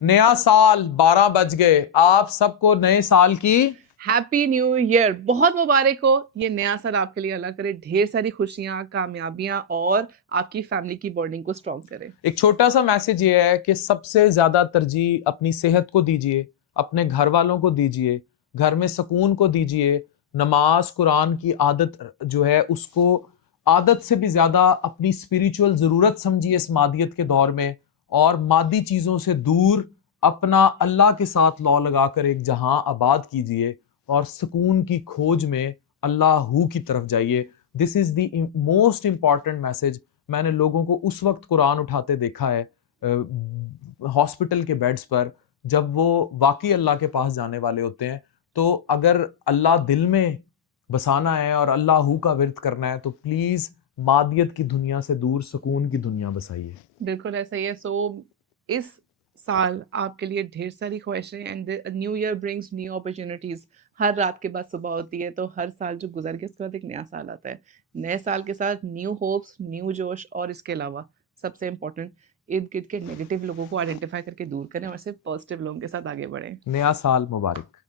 नया साल 12 बज गए, आप सबको नए साल की हैप्पी न्यू ईयर, बहुत मुबारक हो। ये नया साल आपके लिए अल्लाह करे ढेर सारी खुशियां, कामयाबियां और आपकी फैमिली की बॉन्डिंग को स्ट्रॉन्ग करे। एक छोटा सा मैसेज ये है कि सबसे ज्यादा तरजीह अपनी सेहत को दीजिए, अपने घर वालों को दीजिए, घर में सुकून को दीजिए। नमाज कुरान की आदत जो है उसको आदत से भी ज्यादा अपनी स्पिरिचुअल जरूरत समझिए इस मादियत के दौर में, और मादी चीजों से दूर अपना अल्लाह के साथ लौ लगाकर एक जहां आबाद कीजिए और सुकून की खोज में अल्लाह की तरफ जाइए। This is the most important message. मैंने लोगों को उस वक्त कुरान उठाते देखा है हॉस्पिटल के बेड्स पर, जब वो वाकई अल्लाह के पास जाने वाले होते हैं। तो अगर अल्लाह दिल में बसाना है और अल्लाह का विर्द करना है तो प्लीज मादियत की दुनिया से दूर सुकून की दुनिया बसाइए। बिल्कुल ऐसा ही है। सो इस साल आपके लिए ढेर सारी ख्वाहिशें, and new year brings new opportunities. हर रात के बाद सुबह होती है, तो हर साल जो गुजर गया उसके बाद एक नया साल आता है। नए साल के साथ न्यू होप्स, न्यू जोश, और इसके अलावा सबसे इम्पोर्टेंट, इर्द गिर्द के नेगेटिव लोगों को आइडेंटिफाई करके दूर करें और सिर्फ पॉजिटिव लोगों के साथ आगे बढ़ें। नया साल मुबारक।